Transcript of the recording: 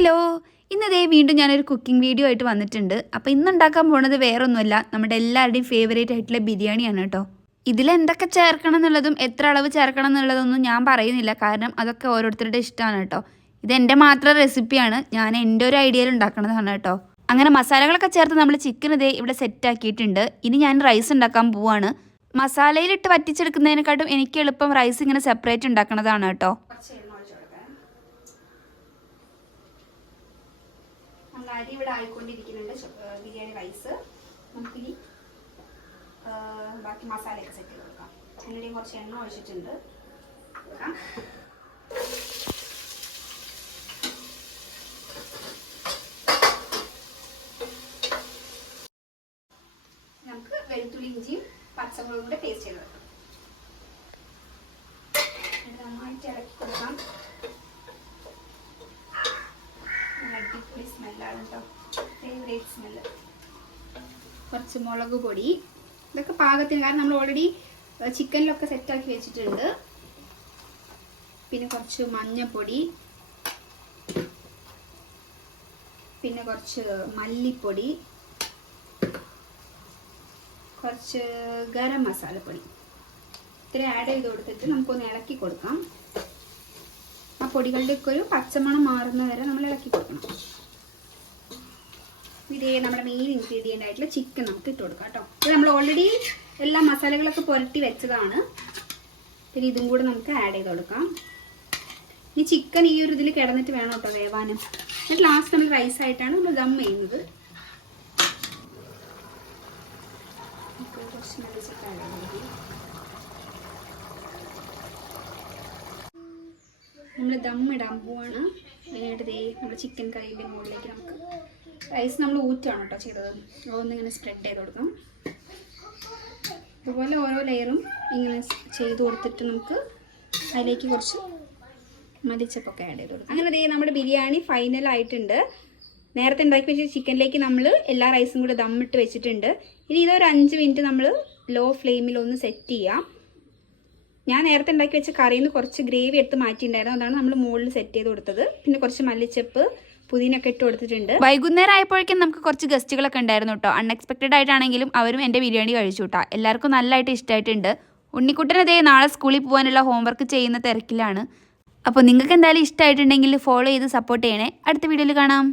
Hello ഇന്ന് ദേ വീണ്ടും ഞാനൊരു കുക്കിംഗ് വീഡിയോ ആയിട്ട് വന്നിട്ടുണ്ട്. അപ്പോൾ ഇന്ന് ഉണ്ടാക്കാൻ പോണത് വേറൊന്നുമല്ല നമ്മുടെ എല്ലാവരുടെയും ഫേവറേറ്റ് ആയിട്ടുള്ള ബിരിയാണിയാണ് കേട്ടോ ഇതിൽ എന്തൊക്കെ ചേർക്കണം എന്നുള്ളതും എത്ര അളവ് ചേർക്കണം എന്നുള്ളതൊന്നും ഞാൻ പറയുന്നില്ല. കാരണം അതൊക്കെ ഓരോരുത്തരുടെ ഇഷ്ടമാണ് കേട്ടോ ഇത് എന്റെ മാത്രം റെസിപ്പിയാണ് ഞാൻ എന്റെ ഒരു ഐഡിയയിൽ ഉണ്ടാക്കണതാണ് കേട്ടോ അങ്ങനെ മസാലകളൊക്കെ ചേർത്ത് നമ്മൾ ചിക്കൻ ഇതേ ഇവിടെ സെറ്റ് ആക്കിയിട്ടുണ്ട്. ഇനി ഞാൻ റൈസ് ഉണ്ടാക്കാൻ പോവാണ്. മസാലയിലിട്ട് വറ്റിച്ചെടുക്കുന്നതിനെക്കാട്ടും എനിക്ക് എളുപ്പം റൈസ് ഇങ്ങനെ സെപ്പറേറ്റ് ഉണ്ടാക്കണതാണ് കേട്ടോ കുറച്ച് എണ്ണ ഒഴിച്ച് കൊടുക്കാം നമ്മൾ അരി ഇവിടെ ആയിക്കൊണ്ടിരിക്കുന്നുണ്ട് ബിരിയാണി റൈസ് നമുക്കിനി ബാക്കി മസാലയൊക്കെ സെറ്റ് ചെയ്ത് കൊടുക്കാം. അതിനിടയിൽ കുറച്ച് എണ്ണ ഒഴിച്ചിട്ടുണ്ട്. നമുക്ക് വെളുത്തുള്ളി ഇഞ്ചിയും പച്ചമുളകും കൂടെ പേസ്റ്റ് ചെയ്ത് വെക്കാം. നന്നായിട്ട് ഇളക്കി കൊടുക്കാം. കേട്ടോ ഫേവറേറ്റ് സ്മെല്ല് കുറച്ച് മുളക് പൊടി. ഇതൊക്കെ പാകത്തിന് കാരണം നമ്മൾ ഓൾറെഡി ചിക്കനിലൊക്കെ സെറ്റാക്കി വെച്ചിട്ടുണ്ട്. പിന്നെ കുറച്ച് മഞ്ഞപ്പൊടി. പിന്നെ കുറച്ച് മല്ലിപ്പൊടി. കുറച്ച് ഗരം മസാലപ്പൊടി ഇത്ര ആഡ് ചെയ്ത് കൊടുത്തിട്ട് നമുക്കൊന്ന് ഇളക്കി കൊടുക്കാം. ആ പൊടികളുടെ ഒക്കെ ഒരു പച്ചമണം മാറുന്ന വരെ നമ്മൾ ഇളക്കി കൊടുക്കണം. ഇതേ നമ്മുടെ മെയിൻ ഇൻഗ്രീഡിയന്റ് ആയിട്ടുള്ള ചിക്കൻ നമുക്ക് ഇട്ട് കൊടുക്കാം കേട്ടോ ഇത് നമ്മൾ ഓൾറെഡി എല്ലാ മസാലകളൊക്കെ പുരട്ടി വെച്ചതാണ്. പിന്നെ ഇതും കൂടെ നമുക്ക് ആഡ് ചെയ്ത് കൊടുക്കാം. ഈ ചിക്കൻ ഈ ഒരു ഇതിൽ കിടന്നിട്ട് വേണം കേട്ടോ വേവാനും. എന്നിട്ട് ലാസ്റ്റ് നമ്മൾ റൈസ് ആയിട്ടാണ് നമ്മൾ ദം ചെയ്യുന്നത്. നമ്മൾ ദം ഇടാൻ പോവാണ്. അതിനായിട്ട് ദേ നമ്മുടെ ചിക്കൻ കറിയുടെ മുകളിലേക്ക് നമുക്ക് റൈസ് നമ്മൾ ഊറ്റാണ് കേട്ടോ ചെയ്തത്. അതൊന്ന് ഇങ്ങനെ സ്പ്രെഡ് ചെയ്ത് കൊടുക്കണം. അതുപോലെ ഓരോ ലെയറും ഇങ്ങനെ ചെയ്ത് കൊടുത്തിട്ട് നമുക്ക് അതിലേക്ക് കുറച്ച് മല്ലിച്ചപ്പൊക്കെ ആഡ് ചെയ്ത് കൊടുക്കാം. അങ്ങനെ ദേ നമ്മുടെ ബിരിയാണി ഫൈനൽ ആയിട്ടുണ്ട്. നേരത്തെ ഉണ്ടാക്കി വെച്ച ചിക്കനിലേക്ക് നമ്മൾ എല്ലാ റൈസും കൂടെ ദമ്മിട്ട് വെച്ചിട്ടുണ്ട്. ഇനി ഇതൊരു അഞ്ച് മിനിറ്റ് നമ്മൾ ലോ ഫ്ലെയിമിൽ ഒന്ന് സെറ്റ് ചെയ്യാം. ഞാൻ നേരത്തെ ഉണ്ടാക്കി വെച്ച കറിയിൽ നിന്ന് കുറച്ച് ഗ്രേവി എടുത്ത് മാറ്റിയിട്ടുണ്ടായിരുന്നു. അതാണ് നമ്മൾ മുകളിൽ സെറ്റ് ചെയ്ത് കൊടുത്തത്. പിന്നെ കുറച്ച് മല്ലിച്ചപ്പ് പുതിനൊക്കെ ഇട്ട് കൊടുത്തിട്ടുണ്ട്. വൈകുന്നേരം ആയപ്പോഴേക്കും നമുക്ക് കുറച്ച് ഗസ്റ്റുകളൊക്കെ ഉണ്ടായിരുന്നു കേട്ടോ. അൺഎക്സ്പെക്റ്റഡ് ആയിട്ടാണെങ്കിലും അവരും എന്റെ ബിരിയാണി കഴിച്ചു കേട്ടോ. എല്ലാവർക്കും നല്ലതായിട്ട് ഇഷ്ടമായിട്ടുണ്ട്. ഉണ്ണിക്കുട്ടനതേ നാളെ സ്കൂളിൽ പോകാനുള്ള ഹോംവർക്ക് ചെയ്യുന്ന തിരക്കിലാണ്. അപ്പോൾ നിങ്ങൾക്ക് എന്തായാലും ഇഷ്ടമായിട്ടുണ്ടെങ്കിൽ ഫോളോ ചെയ്ത് സപ്പോർട്ട് ചെയ്യണേ. അടുത്ത വീഡിയോയിൽ കാണാം.